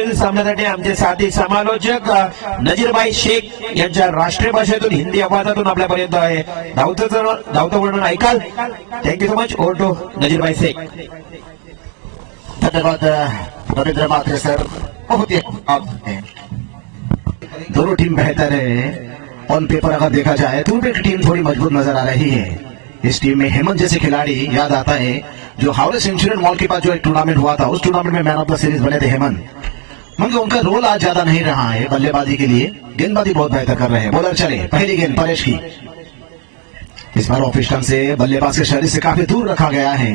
पुढील सामन्यासाठी आमचे साथी समालोचक नजीरभाई शेख यांच्या राष्ट्रीय भाषेतून हिंदी आवाजातून आपल्यापर्यंत आहे. धावतं वर्णन ऐकाल. Thank you so much. Over to Nazirbhai Shaikh. धन्यवाद रविंद्र मात्रे सर, बहुत ही दोनों टीम बेहतर है. ऑन पेपर अगर देखा जाए तो एक टीम थोड़ी मजबूत नजर आ रही है. इस टीम में हेमंत जैसे खिलाड़ी याद आता है, जो हावड़े सेंचुरियन मॉल के पास जो एक टूर्नामेंट हुआ था, उस टूर्नामेंट में मैन ऑफ द सीरीज बने थे हेमंत. मगर उनका रोल आज ज्यादा नहीं रहा है बल्लेबाजी के लिए. गेंदबाजी बहुत बेहतर कर रहे हैं. बॉलर चले, पहली गेंद परेश की. इस बार ऑफ स्टंप से बल्लेबाज के शरीर से काफी दूर रखा गया है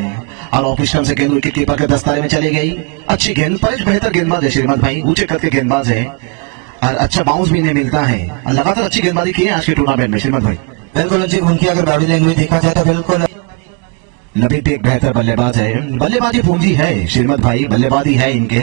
और ऑफ स्टंप से गेंद विकेट कीपर के दस्तारे में चली गई. अच्छी गेंद. परेश बेहतर गेंदबाज है श्रीमत भाई, ऊंचे कद के गेंदबाज है और अच्छा बाउंस भी इन्हें मिलता है. लगातार अच्छी गेंदबाजी की है आज के टूर्नामेंट में श्रीमत भाई. बिल्कुल जी, उनकी अगर बॉडी लैंग्वेज देखा जाए तो बिल्कुल नबी भी एक बेहतर बल्लेबाज है. बल्लेबाजी पूंजी है श्रीमत भाई, बल्लेबाजी है इनके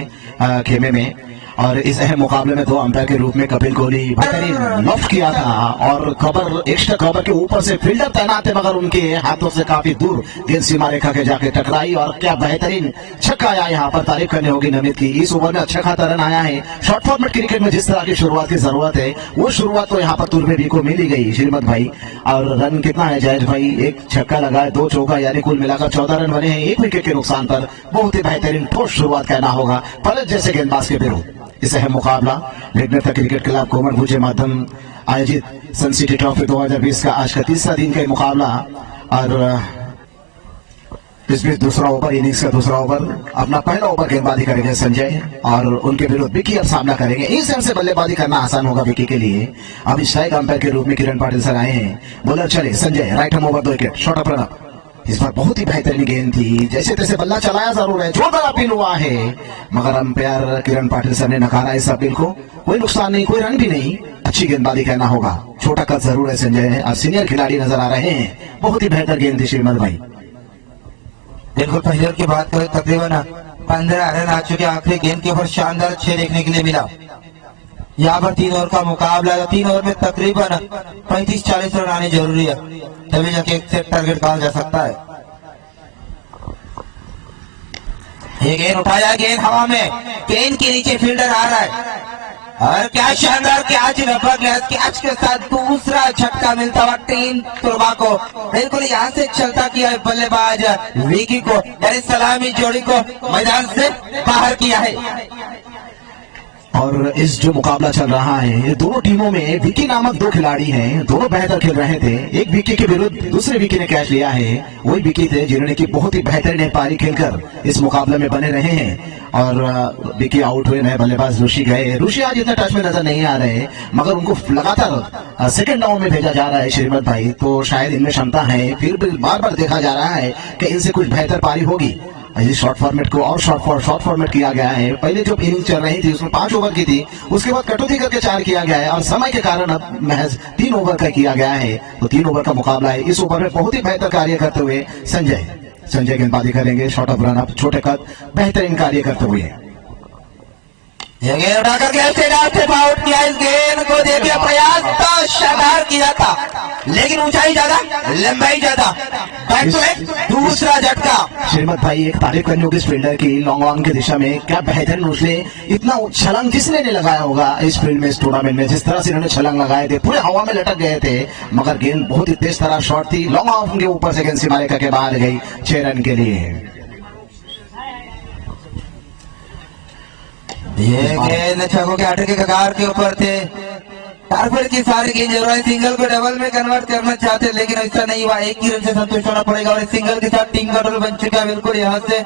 खेमे में. और इस अहम मुकाबले में दो अंपायर के रूप में कपिल कोहली बेहतरीन लॉफ्ट किया था और कवर एक्स्ट्रा कवर के ऊपर से फील्डर तैनात थे, मगर उनके हाथों से काफी दूर गेंद सीमा रेखा के जाके टकराई. और क्या बेहतरीन छक्का आया. यहाँ पर तारीफ करनी होगी नमित की. इस ओवर में अच्छा खासा रन आया है. शॉर्ट फॉर्मेट क्रिकेट में जिस तरह की शुरुआत की जरूरत है, वो शुरुआत तो यहाँ पर तुर्बे भी को मिली गई श्रीमत भाई. और रन कितना है जयेश भाई? एक छक्का लगा है, 2 चौका, यानी कुल मिलाकर 14 रन बने हैं 1 विकेट के नुकसान पर. बहुत ही बेहतरीन ठोस शुरुआत कहना होगा पलट जैसे गेंदबाज के विरुद्ध. इस अहम मुकाबला विघ्नता क्रिकेट क्लब कोमर भुजे माध्यम आयोजित सन सिटी ट्रॉफी 2020 का आज का तीसरा दिन का मुकाबला. और इस बीच दूसरा ओवर, इनिंग्स का दूसरा ओवर, अपना पहला ओवर गेंदबाजी करेंगे संजय और उनके विरुद्ध विकी अब सामना करेंगे. इस एंड से बल्लेबाजी करना आसान होगा विकी के लिए. अब स्ट्राइक अंपायर के रूप में किरण पाटिल सर आए हैं. बॉलर चले Sanjay, right hand over 2 wicket, short up run. इस बार बहुत ही बेहतरीन गेंद थी, जैसे तैसे बल्ला चलाया जरूर है, जोरदार अपील हुआ है, मगर अंपायर किरण पाटिल सर ने नकारा इस अपील को. कोई नुकसान नहीं, कोई रन भी नहीं. अच्छी गेंदबाजी कहना होगा. छोटा कद जरूर है संजय और सीनियर खिलाड़ी नजर आ रहे हैं. बहुत ही बेहतर गेंद थी श्रीमत भाई. बिल्कुल पहले की बात करें, तकरीबन 15 रन आ चुके. आखिरी गेंद के ऊपर शानदार 6 देखने के लिए मिला. यहाँ पर 3 ओवर का मुकाबला है. 3 ओवर में तकरीबन 35-40 रन आने जरूरी है, तभी जाके एक सेट टारगेट कहा जा सकता है. ये गेंद उठाया, गेंद हवा में, गेंद के नीचे फील्डर आ रहा है और क्या शानदार कैच. कैच के साथ दूसरा झटका मिलता हुआ टीम तुर्बा को. बिल्कुल यहाँ से चलता किया है बल्लेबाज विकी को, यानी सलामी जोड़ी को मैदान से बाहर किया है. और इस जो मुकाबला चल रहा है, ये दोनों टीमों में विकी नामक 2 खिलाड़ी हैं. दोनों बेहतर खेल रहे थे. एक विकी के विरुद्ध दूसरे विकी ने कैच लिया है. वही विकी थे जिन्होंने की बहुत ही बेहतरीन पारी खेलकर इस मुकाबले में बने रहे हैं. और विकी आउट हुए, नए बल्लेबाज ऋषि गए. ऋषि आज इतना टच में नजर नहीं आ रहे, मगर उनको लगातार सेकंड डाउन में भेजा जा रहा है श्रीमत भाई. तो शायद इनमें क्षमता है. फिर भी बार बार देखा जा रहा है कि इनसे कुछ बेहतर पारी होगी. शॉर्ट फॉर्मेट को और शॉर्ट फॉर्मेट किया गया है. पहले जो इनिंग चल रही थी उसमें 5 ओवर की थी, उसके बाद कटौती करके 4 किया गया है और समय के कारण अब महज 3 ओवर का किया गया है. तो 3 ओवर का मुकाबला है. इस ओवर में बहुत ही बेहतर कार्य करते हुए संजय गेंदबाजी करेंगे. शॉर्ट ऑफ रन अप, छोटे कद, बेहतरीन कार्य करते हुए. ये गेंद उठाकर के आउट किया. इस गेंद को देखिए, प्रयास तो शानदार किया था, लेकिन ऊंचाई ज्यादा, लंबाई ज्यादा. दूसरा झटका. श्रीमत भाई, एक तारीफ करनी होगी इस फील्डर की. लॉन्ग ऑन की दिशा में क्या बेहतरीन उसने इतना छलांग किसने नहीं लगाया होगा इस फील्ड में, इस टूर्नामेंट में. जिस तरह से इन्होंने छलांग लगाए थे, पूरे हवा में लटक गए थे, मगर गेंद बहुत ही तेज तरह शॉट थी. लॉन्ग ऑन के ऊपर से गेंद सीमा रेखा के बाहर गई 6 रन के लिए. ये गेंद छक्कों के आटे के कगार के ऊपर थे. टारगेट की सारी गेंद जरूर सिंगल को डबल में कन्वर्ट करना चाहते, लेकिन ऐसा नहीं हुआ. 1 ही रन से संतुष्ट होना पड़ेगा और सिंगल के साथ टीम का टोटल बन चुका है बिल्कुल यहाँ से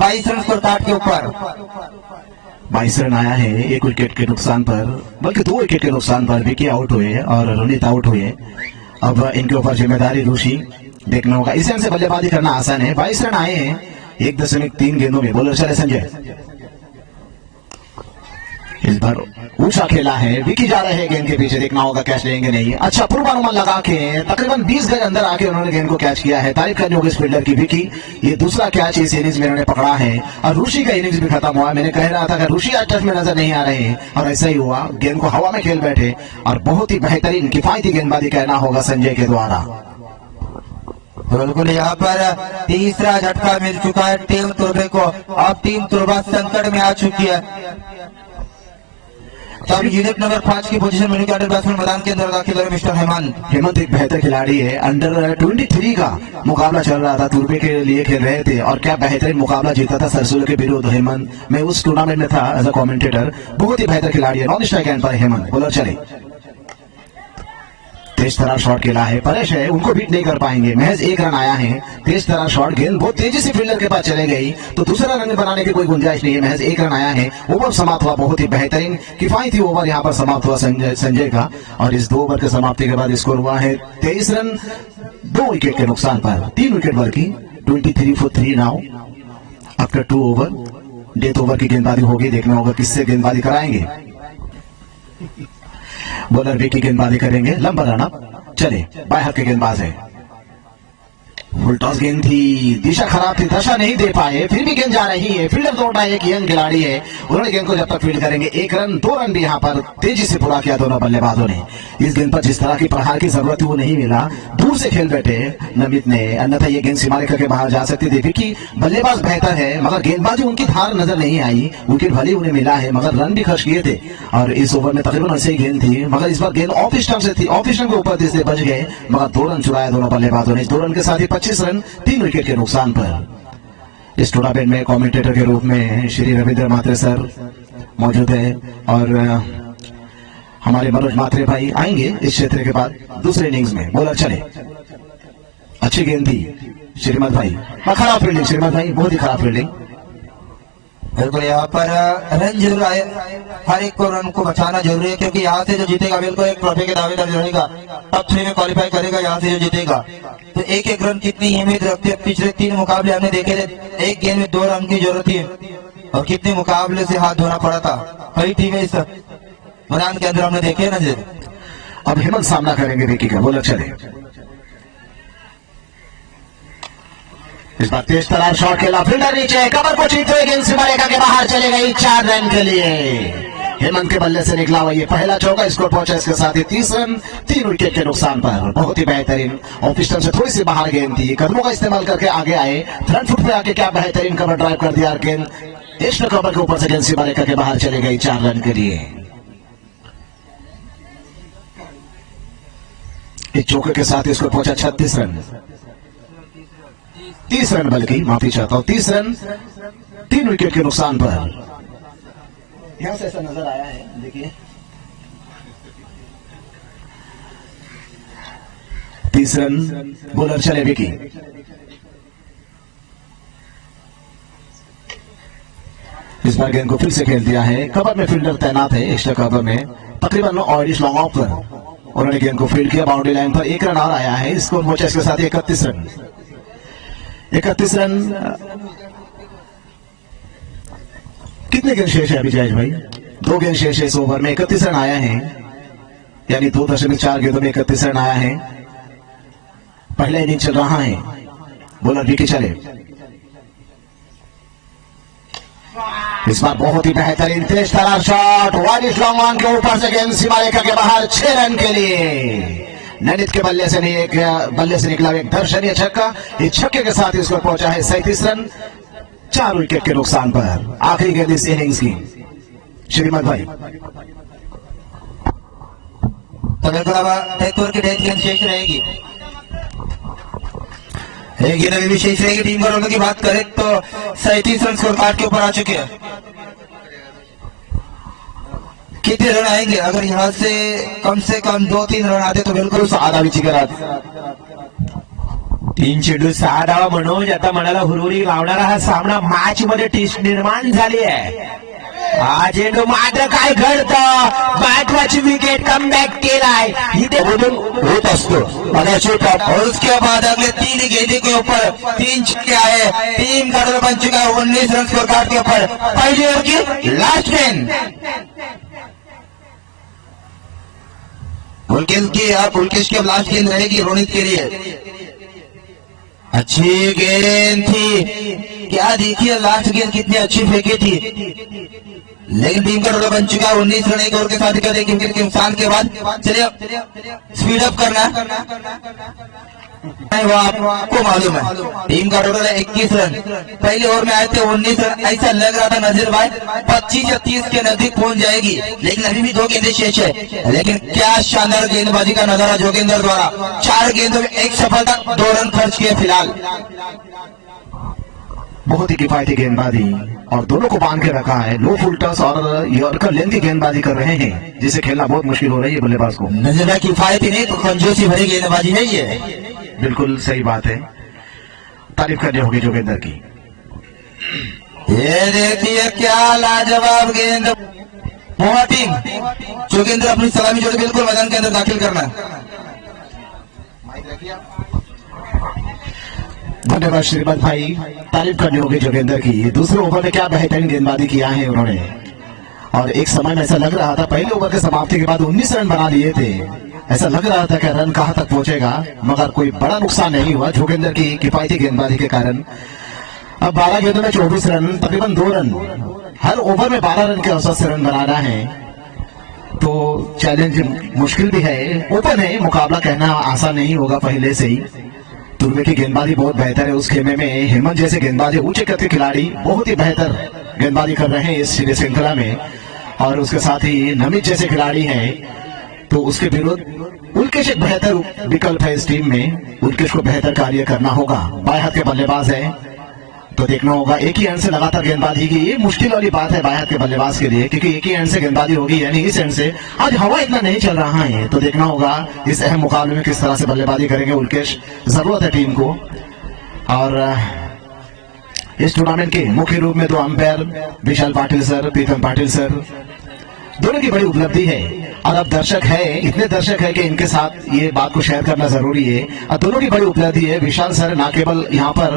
22 रन स्कोर कार्ड के ऊपर. 22 रन आया है 1 विकेट के नुकसान पर, बल्कि 2 विकेट के नुकसान पर. विकी आउट हुए और रोनित आउट हुए. अब इनके ऊपर जिम्मेदारी ऋषि देखना होगा. इस रन से बल्लेबाजी करना आसान है. 22 रन आए हैं 1.3 गेंदों में. बॉलर चले संजय. इस बार ऊंचा खेला है, विकी जा रहे हैं गेंद के पीछे. देखना होगा कैच लेंगे नहीं. अच्छा पूर्वानुमान लगा के तकरीबन 20 गज अंदर आके उन्होंने गेंद को कैच किया है. तारीफ करनी होगी इस फील्डर की. विकी ये दूसरा कैच इस इनिंग्स में इन्होंने पकड़ा है और ऋषि का इनिंग्स भी खत्म हुआ. मैंने कह रहा था कि ऋषि आज टच में नजर नहीं आ रहे हैं और ऐसा ही हुआ. गेंद को हवा में खेल बैठे और बहुत ही बेहतरीन किफायती गेंदबाजी कहना होगा संजय के द्वारा. बिल्कुल यहाँ पर तीसरा झटका मिल चुका है टीम तुर्बे को। अब टीम तुर्बा संकट में आ चुकी है। तब यूनिट नंबर 5 की पोजीशन में अंडर बैट्समैन मैदान के अंदर दाखिल है मिस्टर हेमंत एक बेहतर खिलाड़ी है। अंडर 23 का मुकाबला चल रहा था, तुर्बे के लिए खेल रहे थे और क्या बेहतरीन मुकाबला जीता था सरसुल के विरुद्ध हेमंत। मैं उस टूर्नामेंट में था एज अ कमेंटेटर। बहुत ही बेहतर खिलाड़ी है। नॉन स्ट्राइक एंड पर हेमंत बॉलर चले, तेज तरह शॉट खेला है, परेश है, उनको बीट नहीं कर पाएंगे। महज 1 रन आया है। तेज तरह शॉट, गेंद बहुत तेजी से फील्डर के पास चले गई तो दूसरा रन बनाने की कोई गुंजाइश नहीं है। महज 1 रन आया है। ओवर समाप्त हुआ, बहुत ही बेहतरीन किफायती ओवर यहाँ पर समाप्त हुआ संजय का। और इस 2 ओवर के समाप्ति के बाद स्कोर हुआ है 23 रन 2 विकेट के नुकसान पर। 3 विकेट वर की 23 for 3 now after 2 over. Death over की गेंदबाजी होगी, देखना होगा किससे गेंदबाजी कराएंगे। बॉलर विकी गेंदबाजी करेंगे, लंबा रन चले, बाएं हाथ के गेंदबाज है। फुल टॉस गेंद थी, दिशा खराब थी, दशा नहीं दे पाए, फिर भी गेंद जा रही है। फील्डर दौड़ रहा है, एक यंग खिलाड़ी है, उन्होंने गेंद को जब तक फील्ड करेंगे 1 रन 2 रन भी यहाँ पर तेजी से पूरा किया दोनों बल्लेबाजों ने। इस गेंद पर जिस तरह की प्रहार की जरूरत थी वो नहीं मिला, दूर से खेल बैठे नमित ने, अन्यथा ये गेंद सीमा रेखा के बाहर जा सकती थी। क्योंकि बल्लेबाज बेहतर है मगर गेंदबाजी उनकी धार नजर नहीं आई। विकेट भले उन्हें मिला है मगर रन भी खर्च किए थे और इस ओवर में तकरीबन ऐसे ही गेंद थी। मगर इस बार गेंद ऑफ स्टंप से थी, ऑफ स्टंप के ऊपर से बच गए मगर 2 रन चुराया दोनों बल्लेबाजों ने। इस 2 रन के साथ ही 25 रन 3 विकेट के नुकसान पर। इस टूर्नामेंट में कमेंटेटर के रूप में श्री रविंद्र मात्रे सर मौजूद है और हमारे मनोज मात्रे भाई आएंगे इस क्षेत्र के बाद। दूसरे इनिंग्स में बॉलर चले, अच्छी गेंद थी श्रीमद भाई, खराब फील्डिंग श्रीमद भाई, बहुत ही खराब फील्डिंग। बिल्कुल यहाँ पर रन जरूर आए, हर एक को रन को बचाना जरूरी है क्योंकि यहाँ से जो जीतेगा बिल्कुल एक ट्रॉफी के दावेदार रहेगा, टॉप 3 में क्वालिफाई करेगा यहाँ से जो जीतेगा। तो 1-1 रन कितनी अहमियत रखती है। पिछले 3 मुकाबले हमने देखे थे, एक गेंद में 2 रन की जरूरत थी और कितने मुकाबले से हाथ धोना पड़ा था। कई टीमें इस मैदान के अंदर हमने देखे ना। अब हेमंत सामना करेंगे विकी का, बॉलर चले, इस बार तेज तरार शॉट खेला, फील्डर नीचे, कवर को चीते हुए गेंद सीमा रेखा के बाहर चले गई 4 रन के लिए। हेमंत के बल्ले से निकला हुआ ये पहला चौका, स्कोर पहुंचा इसके साथ ही 30 रन 3 विकेट के नुकसान पर। बहुत ही बेहतरीन ऑफ स्टंप से थोड़ी सी बाहर गेंद थी, कदमों का इस्तेमाल करके आगे आए, फ्रंट फुट पे आके क्या बेहतरीन कवर ड्राइव कर दिया। गेंद ईस्ट कवर के ऊपर से गेंद सीमा रेखा के बाहर चले गई 4 रन के लिए। इस चौके के साथ इसको पहुंचा 36 रन, 30 रन बल्कि माफी चाहता हूं, 30 रन 3 विकेट के नुकसान पर। यहां से ऐसा नजर आया है, देखिए 30 रन, बॉलर चले विकी। इस बार गेंद को फिर से खेल दिया है, कवर में फील्डर तैनात है, एक्स्ट्रा कवर में तकरीबन ऑयलिश लॉन्ग ऑफ पर उन्होंने गेंद को फील्ड किया, बाउंड्री लाइन पर 1 रन और आया है। स्कोर पहुंचा इसके साथ 31 रन। 31 रन, कितने गेंद शेष है अभी जयेश भाई? 2 गेंद शेष है इस ओवर में, 31 रन आया है, यानी 2.4 गेंदों में 31 रन आया है। पहला इनिंग चल रहा है, बॉलर विकी चले। इस बार बहुत ही बेहतरीन तेज तरार शॉट, वाइड लॉन्ग ऑन के ऊपर से गेंद सीमा रेखा के बाहर 6 रन के लिए। नैनित के बल्ले से नहीं, एक बल्ले से निकला एक दर्शनीय छक्का। इस छक्के के साथ इसको पहुंचा है 37 रन 4 विकेट के नुकसान पर। आखिरी गेंद इस इनिंग्स की श्रीमद भाई। तो बिल्कुल अब एक ओवर की डेथ गेंद शेष रहेगी, एक गेंद अभी भी शेष रहेगी। टीम का रोल की बात करें तो 37 रन स्कोर कार्ड के ऊपर आ चुके हैं। कितने रन आएंगे? अगर यहाँ से कम 2-3 रन आते तो बिल्कुल 6 धावीची गरज। 3 चेंडू 6 धावा मनोज, आता मनाला हुरहुरी लावणारा हा सामना मॅच मध्ये टेस्ट निर्माण झाली आहे। हा चेंडू मात्र काय घडतं, महत्वाची विकेट कमबॅक केलाय इथे होत असतो और उसके बाद अगले 3 गेंदों के ऊपर 3 छक्के आए। टीम का टोटल बन चुका है 19 रन स्कोर कार्ड के ऊपर। पहली ओवर की लास्ट गेंद पुलकेश की अब लास्ट गेंद रहेगी रोनित के लिए। अच्छी गेंद थी, क्या देखिए लास्ट गेंद कितनी अच्छी फेंकी थी, लेकिन टीम का टोटल बन चुका है 19 रन। एक ओवर के साथ विकेट के नुकसान के बाद चलिए स्पीड अप करना। वो आपको मालूम है। टीम का टोटल है 21 रन। पहले ओवर में आए थे 19 रन। ऐसा लग रहा था नजीर भाई 25 या 30 के नजदीक पहुंच जाएगी, लेकिन अभी भी 2 गेंदें शेष है। लेकिन क्या शानदार गेंदबाजी का नजारा जोगिंदर द्वारा। 4 गेंदों में 1 सफलता, 2 रन खर्च किए फिलहाल। बहुत ही किफायती गेंदबाजी और दोनों को बांध के रखा है। लो फुल टॉस और यॉर्कर लेंथ की गेंदबाजी कर रहे हैं, जिसे खेलना बहुत मुश्किल हो रही है बल्लेबाज को। नजर भाई किफायती नहीं तो कंजूसी भरी गेंदबाजी है ये। बिल्कुल सही बात है, तारीफ करनी होगी जोगिंदर की। ये देखिए क्या लाजवाब गेंद। मोहा टीम जोगिंदर अपनी सलामी जोड़ी बिल्कुल मैदान के अंदर दाखिल करना। धन्यवाद श्रीमद भाई, तारीफ करनी होगी जोगिंदर की। दूसरे ओवर में क्या बेहतरीन गेंदबाजी किया है उन्होंने। और एक समय में ऐसा लग रहा था पहले ओवर के समाप्ति के बाद 19 रन बना लिए थे। ऐसा लग रहा था कि रन कहां तक पहुंचेगा, मगर कोई बड़ा नुकसान नहीं हुआ जोगिंदर की किफायती गेंदबाजी के कारण। अब 12 गेंदों में 24 रन, तकरीबन 2 रन। हर ओवर में 12 रन के औसत से रन बनाना है तो चैलेंज मुश्किल भी है। ओपन है मुकाबला, कहना आसान नहीं होगा पहले से ही। तुर्वे की गेंदबाजी बहुत बेहतर है। उस खेमे में हेमंत जैसे गेंदबाजी, ऊंचे कद के खिलाड़ी बहुत ही बेहतर गेंदबाजी कर रहे हैं इस श्रृंखला में। और उसके साथ ही नमित जैसे खिलाड़ी हैं, तो उसके विरुद्ध उल्केश एक बेहतर विकल्प है इस टीम में। उल्केश को बेहतर कार्य करना होगा। बाएं हाथ के बल्लेबाज है तो देखना होगा एक ही एंड से लगातार गेंदबाजी की। ये मुश्किल वाली बात है बाएं हाथ के बल्लेबाज के लिए, क्योंकि एक ही एंड से गेंदबाजी होगी, यानी इस एंड से। आज हवा इतना नहीं चल रहा है, तो देखना होगा इस अहम मुकाबले में किस तरह से बल्लेबाजी करेंगे उल्केश। जरूरत है टीम को। और इस टूर्नामेंट के मुख्य रूप में 2 अंपायर विशाल पाटिल सर, प्रीतम पाटिल सर, दोनों की बड़ी उपलब्धि है। और अब दर्शक है, इतने दर्शक है कि इनके साथ ये बात को शेयर करना जरूरी है। और दोनों की बड़ी उपलब्धि है। विशाल सर ना केवल यहाँ पर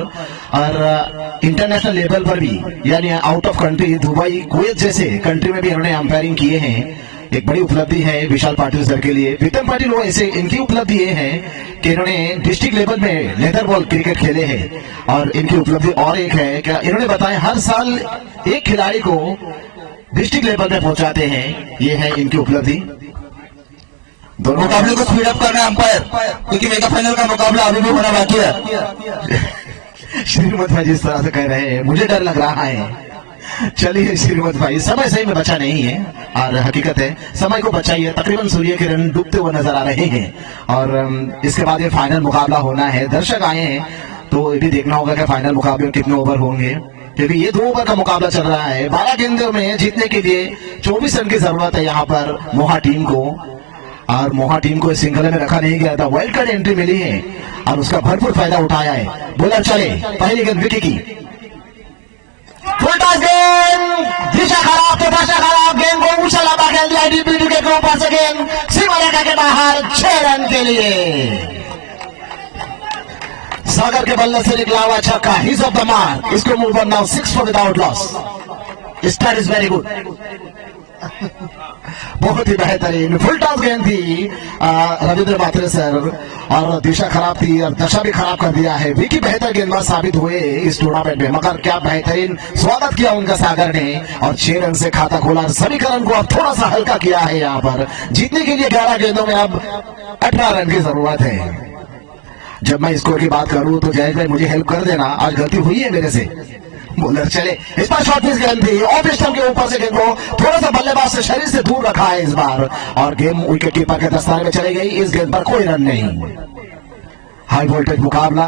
और इंटरनेशनल लेवल पर भी, यानी out of country Dubai, Kuwait जैसे कंट्री में भी इन्होंने अंपायरिंग किए हैं। एक बड़ी उपलब्धि है विशाल पाटिल सर के लिए। प्रीतम पाटिल वो ऐसे, इनकी उपलब्धि ये है कि इन्होंने डिस्ट्रिक्ट लेवल में लेदर बॉल क्रिकेट खेले हैं। और इनकी उपलब्धि और एक है कि इन्होंने बताया हर साल एक खिलाड़ी को डिस्ट्रिक्ट लेवल में पहुंचाते हैं। ये है इनकी उपलब्धि। दोनों मुकाबले को स्पीड अप करना अंपायर, क्योंकि मेगा फाइनल का मुकाबला अभी भी होना बाकी है। श्रीमत भाई जिस तरह से कह रहे हैं मुझे डर लग रहा है। चलिए श्रीमत भाई, समय सही में बचा नहीं है और हकीकत है समय को बचाइए। तकरीबन सूर्य किरण डूबते हुए नजर आ रहे हैं और इसके बाद ये फाइनल मुकाबला होना है। दर्शक आए हैं तो ये भी देखना होगा कि फाइनल मुकाबले में कितने ओवर होंगे, क्योंकि ये 2 ओवर का मुकाबला चल रहा है। 12 गेंदों में जीतने के लिए 24 रन की जरूरत है यहाँ पर मोहा टीम को। और मोहा टीम को इस श्रृंखला में रखा नहीं गया था, वाइल्ड कार्ड एंट्री मिली है और उसका भरपूर फायदा उठाया है। बॉलर चले, पहली गेंद विकी की, फुल टॉस गेंद, दिशा खराब तो दशा खराब। गेंद को ऊंचा लंबा खेल दिया डीपी विकेट के ऊपर से। गेंद सीमा रेखा के बाहर, 6 रन के लिए। सागर के बल्ले से निकला हुआ छक्का, हिज ऑफ द मार्क। इसको move on now 6 for without loss. Start is very good. बहुत ही बेहतरीन फुल टॉस गेंद थी रविंद्र मात्रे सर, और दिशा खराब थी और दशा भी खराब कर दिया है। विकी बेहतर गेंदबाज साबित हुए इस टूर्नामेंट में, मगर क्या बेहतरीन स्वागत किया उनका सागर ने और 6 रन से खाता खोला। समीकरण को अब थोड़ा सा हल्का किया है यहाँ पर। जीतने के लिए 11 गेंदों में अब 18 रन की जरूरत है। जब मैं स्कोर की बात करूं तो जयेश भाई मुझे हेल्प कर देना, आज गलती हुई है मेरे से। बॉलर चले, इस बार शॉर्ट पिच गेंद थी, ऑफ स्टंप के ऊपर से गेंद को थोड़ा सा बल्लेबाज से शरीर से दूर रखा है इस बार और गेंद विकेट कीपर के दस्ताने में चली गई। इस गेंद पर कोई रन नहीं। हाई वोल्टेज मुकाबला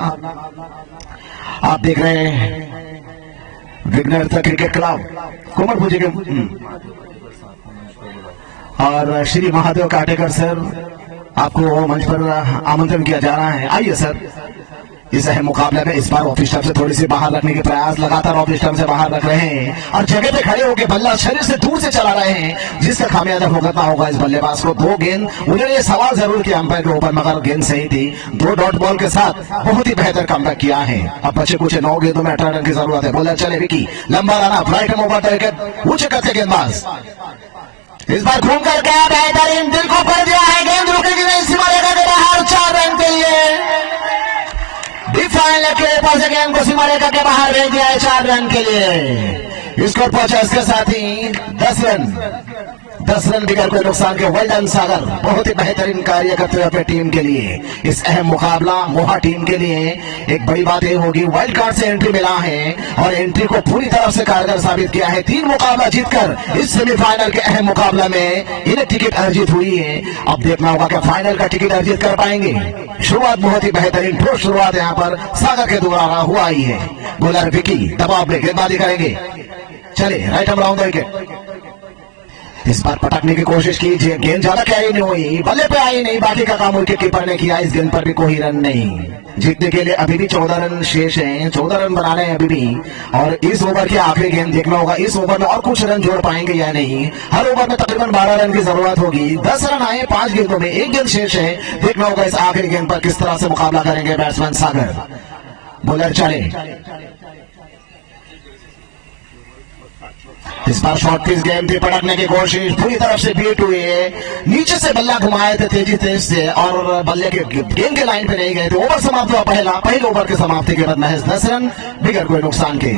आप देख रहे हैं विघ्नहर्ता क्रिकेट क्लब कोमल पूजे के और श्री महादेव काटेकर सर, आपको मंच पर आमंत्रण किया जा रहा है। आइए सर, इस अहम मुकाबले में इस बार ऑफ स्टंप से थोड़ी सी बाहर रखने के प्रयास लगातार ऑफ स्टंप से बाहर रख रहे हैं और जगह पे खड़े होकर बल्ला शरीर से दूर से चला रहे हैं, जिसका खामियाजा भुगतना होगा इस बल्लेबाज को। 2 गेंद उन्होंने ये सवाल जरूर किया अंपायर के ऊपर, मगर गेंद सही थी। 2 डॉट बॉल के साथ बहुत ही बेहतर कमबैक किया है। अब बचे कुछ 9 गेंदों में 18 रन की जरूरत है। बॉलर चले विकी, लंबा राना, फ्लाइट ओवर विकेट, ऊंचे कद के गेंदबाज इस बार घूम कर गया, बेहतरीन दिल को कर दिया है। गेंद रुकेगी नहीं, सीमा रेखा के बाहर, 4 रन के लिए। डिफाइन के ऊपर से गेंद को सीमा रेखा के बाहर भेज दिया है 4 रन के लिए। स्कोर पहुंचा इसके साथ ही 10 रन। 10 रन बिगड़ कोई नुकसान के। वेल डन सागर, बहुत ही बेहतरीन कार्य करते हुए अपने टीम के लिए। इस अहम मुकाबला मोहा टीम के लिए एक बड़ी बात यह होगी, वाइल्ड कार्ड से एंट्री मिला है और एंट्री को पूरी तरह से कारगर साबित किया है। 3 मुकाबला जीतकर इस सेमीफाइनल के अहम मुकाबला में इन्हें टिकट अर्जित हुई है। अब देखना होगा कि फाइनल का टिकट अर्जित कर पाएंगे। शुरुआत बहुत ही बेहतरीन ठोस शुरुआत यहाँ पर सागर के द्वारा हुआ ही है। बॉलर विकी दबाव में गेंदबाजी करेंगे। चले राइट आर्म राउंड विकेट। इस बार पटकने की कोशिश की, गेंद ज्यादा कैरी नहीं हुई, बल्ले पे आई नहीं, बाकी का काम विकेट कीपर ने किया। इस गेंद पर भी कोई रन नहीं। जीतने के लिए अभी भी 14 रन शेष हैं, 14 रन बनाने हैं अभी भी। और इस ओवर की आखिरी गेंद देखना होगा, इस ओवर में और कुछ रन जोड़ पाएंगे या नहीं। हर ओवर में तकरीबन 12 रन की जरूरत होगी। 10 रन आए 5 गेंदों में, 1 गेंद शेष है। देखना होगा इस आखिरी गेंद पर किस तरह से मुकाबला करेंगे बैट्समैन सागर। बॉलर चले, इस बार शॉर्ट पिच गेंद थी, पटकने की कोशिश पूरी तरफ से बीट हुई है। नीचे से बल्ला घुमाए थे तेज से और बल्ले के गेंद के लाइन पे नहीं गए थे। ओवर समाप्त हुआ पहले ओवर के समाप्ति के बाद महज 10 रन बिगड़ कोई नुकसान के।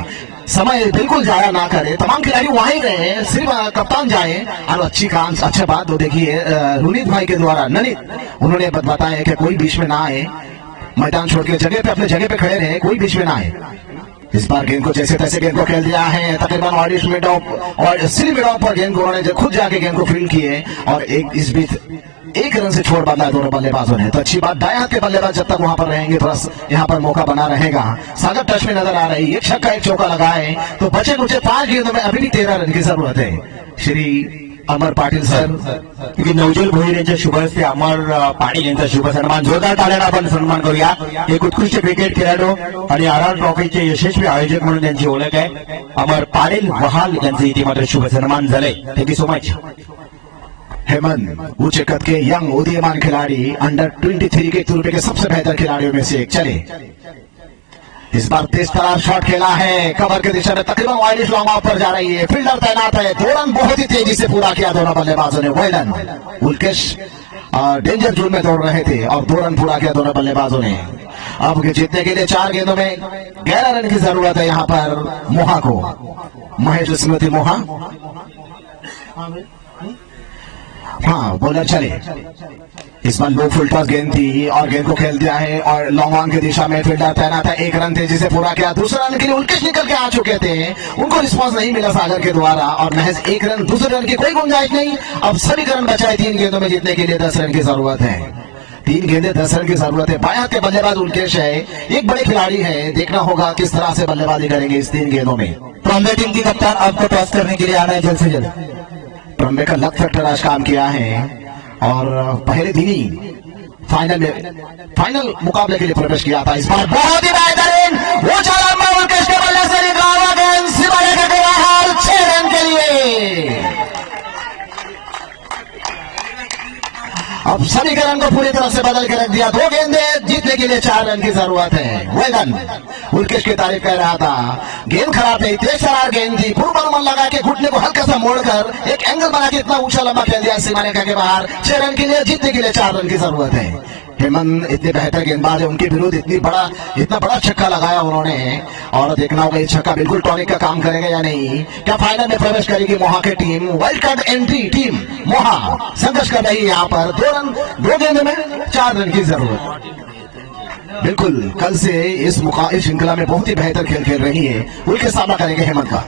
समय बिल्कुल जाया ना करे, तमाम खिलाड़ी वहीं रहे, सिर्फ कप्तान जाए। और अच्छा बात तो देखिए, रुनीत भाई के द्वारा ननित उन्होंने बताया कि कोई बीच में ना आए, मैदान छोड़ के जगह पे अपने जगह पे खड़े रहे, कोई बीच में ना आए। इस बार गेंद को जैसे तैसे गेंद को खेल दिया है। तकरीबन 38 मिनट और 80 मिनट पर गेंद को उन्होंने खुद जाके गेंद को फील्ड किए और इस बीच 1 रन से छोड़ बदला दोनों बल्लेबाजों ने। तो अच्छी बात, दाएं हाथ के बल्लेबाज जब तक वहां पर रहेंगे थोड़ा यहाँ पर मौका बना रहेगा। सागर टच में नजर आ रही, एक छक्का एक चौका लगाए तो बचे कुछ 5 गेंदों में अभी भी 13 रन की जरूरत है। श्री अमर पाटील सर, नवजोल भोईर यांच्या शुभ हस्ते अमर पाटील यांचा शुभ सन्मान, जोरदार टाळ्याने आपण सन्मान करूया। एक उत्कृष्ट क्रिकेट खेळाडू आणि आर ट्रॉफीचे यशस्वी आयोजक म्हणून त्यांची ओळख आहे अमर पाटील वहाल यांचे इथे मात्र शुभ सन्मान झाले। Thank you so much. हेमंत ऊंचे कद के यंग उदीयमान खिलाड़ी, अंडर 23 के तुलबे के सबसे बेहतर खिलाड़ियों में से एक। चले, इस बार तेज तरार शॉट खेला है, कवर की दिशा में तकरीबन वाइड लॉन्ग ऑफ पर जा रही है। फील्डर तैनात है, 2 रन बहुत ही तेजी से पूरा किया दोनों बल्लेबाजों ने। Well done. Ulkesh danger zone में दौड़ रहे थे और 2 रन पूरा किया दोनों बल्लेबाजों ने। अब जीतने के लिए 4 गेंदों में 11 रन की जरूरत है यहाँ पर मोहा को। महेश स्मृति मोहा, हाँ बॉलर चले। इस बार लो फुल टॉस गेंद थी और गेंद को खेल दिया है और लॉन्ग ऑन की दिशा में फील्डर तैनात है। 1 रन तेजी से पूरा किया। दूसरे रन के लिए उल्केश निकल के आ चुके थे, उनको रिस्पांस नहीं मिला सागर के द्वारा और महज 1 रन, दूसरे रन की कोई गुंजाइश नहीं। अब सभी रन बचाए 3 गेंदों में, जीतने के लिए 10 रन की जरूरत है। 3 गेंदें 10 रन की जरूरत है। बाएं हाथ के बल्लेबाज उल्केश है, एक बड़े खिलाड़ी है। देखना होगा किस तरह से बल्लेबाजी करेंगे इस 3 गेंदों में। ट्रॉम्बे टीम की कप्तान आपको टॉस करने के लिए आना है जल्द से जल्द। ट्रम्बे का लक फैक्टर आज काम किया है और पहले दिन ही फाइनल मुकाबले के लिए प्रवेश किया था। इस बार बहुत ही बेहतरीन ऊंचा लंबा उल्केश के बल्ले से निकाला गेंद, सिवाय का गया हाल 6 रन के लिए। अब सभी के रन को पूरी तरह से बदल के रख दिया। 2 गेंदें, जीतने के लिए 4 रन की जरूरत है। Well done. उल्केश की तारीफ कर रहा था, गेंद खराब नहीं, तेज तरार गेंद थी, पूर्व मन लगा के घुटने को हल्का सा मोड़कर एक एंगल बना के इतना ऊंचा लंबा खेल दिया सीमा रेखा के बाहर। 6 रन के लिए, जीतने के लिए 4 रन की जरूरत है। हेमंत इतने बेहतर गेंदबाज है, उनके विरुद्ध इतना बड़ा छक्का लगाया उन्होंने और देखना होगा ये छक्का बिल्कुल टॉनिक का काम करेगा या नहीं। क्या फाइनल में प्रवेश करेगी मोहा की team? Wild card entry team मोहा संघर्ष कर रही है यहाँ पर। 2 गेंद में 4 रन की जरूरत। बिल्कुल कल से इस श्रृंखला में बहुत ही बेहतर खेल खेल रही है, उनके सामना करेंगे हेमंत का।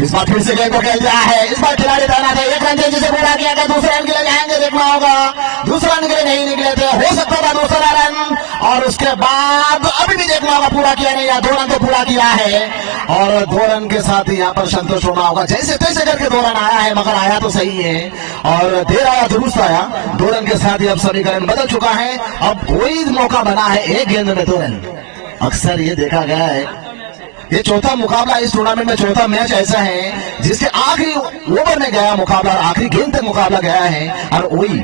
इस बार फिर से गेंद को खेल दिया है। इस बार खिलाड़ी तैनात है, 1 रन तेजी से पूरा किया गया। दूसरे रन के लिए जाएंगे, देखना होगा। दूसरा रन के लिए नहीं निकले थे, हो सकता था दूसरा रन और उसके बाद अभी भी देखना होगा पूरा किया नहीं या 2 रन तो पूरा किया है और 2 रन के साथ यहाँ पर संतोष होना होगा। जैसे तैसे करके 2 रन आया है, मगर आया तो सही है और देर आया दुरुस्त आया। 2 रन के साथ ही अब समीकरण बदल चुका है। अब वही मौका बना है, 1 गेंद में 2 रन। अक्सर ये देखा गया है, ये चौथा मुकाबला इस टूर्नामेंट में, चौथा मैच ऐसा है जिसके आखिरी ओवर में गया मुकाबला, आखिरी गेंद तक मुकाबला गया है और वही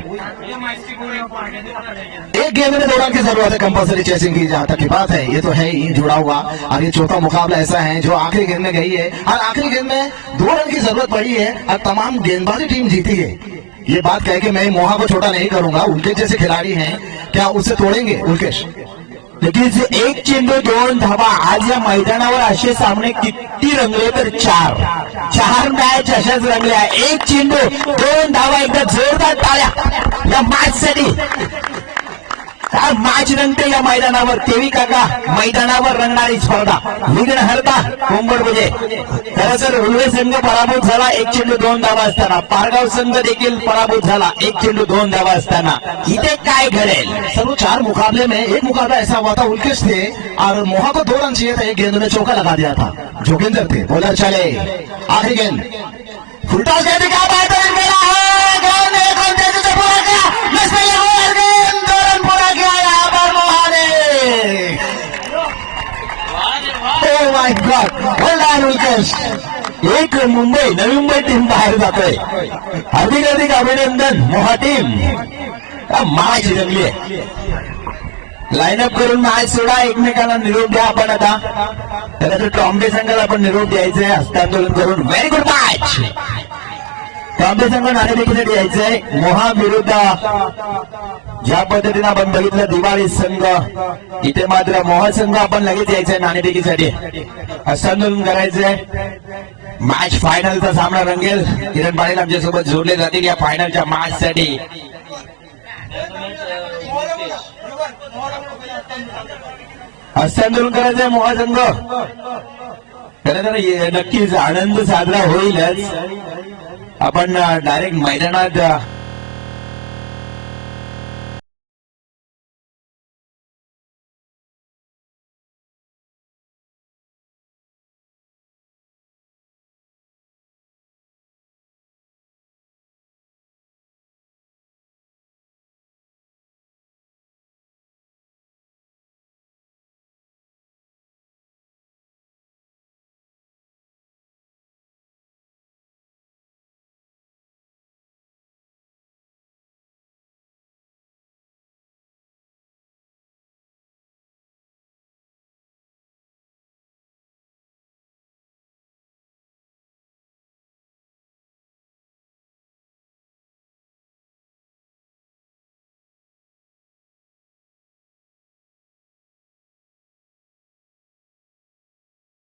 1 गेंद में 2 रन की जरूरत है कंपल्सरी चेसिंग की। जहां तक की बात है, ये तो है ही जुड़ा हुआ और ये चौथा मुकाबला ऐसा है जो आखिरी गेंद में गई है और आखिरी गेंद में 2 रन की जरूरत पड़ी है और तमाम गेंदबाजी टीम जीती है। ये बात कह के मैं मोहा को छोटा नहीं करूंगा, उनके जैसे खिलाड़ी हैं, क्या उससे तोड़ेंगे उल्केश? नक्कीच एक चेंडू 2 धावा. आज या मैदानावर असे सामने किती रंगले तर 4 मॅच अशाच रंगल्या. एक चेंडू 2 धावा. एकदा जोरदार टाळ्या या मॅच साठी. काय मॅच रंगते या मैदानावर. केवी काका मैदानावर रंगणारी स्पर्धा. विघ्नहर्ता कोंबडबुजे. खरं तर रुल्वे संघ पराभूत झाला 1 चेंडू 2 धावा असताना. पारगाव संघ देखील पराभूत झाला 1 चेंडू 2 धावा असताना. इथे काय घडेल. सर वो 4 मुकाबले में एक मुकाबला ऐसा हुआ था उल्केश थे और मोहा को 2 रन चाहिए था, एक गेंद में चौका लगा दिया था. जोगिंदर थे बॉलर चले. आखिरी गेंद फुलटॉस गेंद क्या बात है. गेंद एक रन तेजी से पूरा किया. मिस नहीं हुआ गेंद. 2 रन पूरा किया यहाँ पर मोहा ने. Oh my god. Well done Ulkesh. एक मुंबई नवी मुंबई टीम बाहेर जातोय. हार्दिक अभिनंदन मोहा टीम. मॅच रंगली आहे. लाईनअप करून मॅच सोडा. एकमेकांना निरोप द्या. आपण आता त्यानंतर ट्रॉम्बे संघाला आपण निरोप द्यायचंय हस्तांदोलन करून. Very good match. ट्रॉम्बे संघ नाणेफेकीसाठी यायचंय. मोहा विरुद्ध ज्या पद्धतीने आपण बघितलं दिवाळी संघ, इथे मात्र मोहा संघ आपण लगेच यायचंय नाणेफेकीसाठी. हस्तांदोलन करायचंय. मॅच फायनलचा सामना रंगेल. किरण पाटील आमच्यासोबत जोडले जातील या फायनलच्या मॅच साठी. हस्तांदोलन करायचंय मोहा संघ. खरं तर नक्कीच आनंद साजरा होईलच. आपण डायरेक्ट मैदानात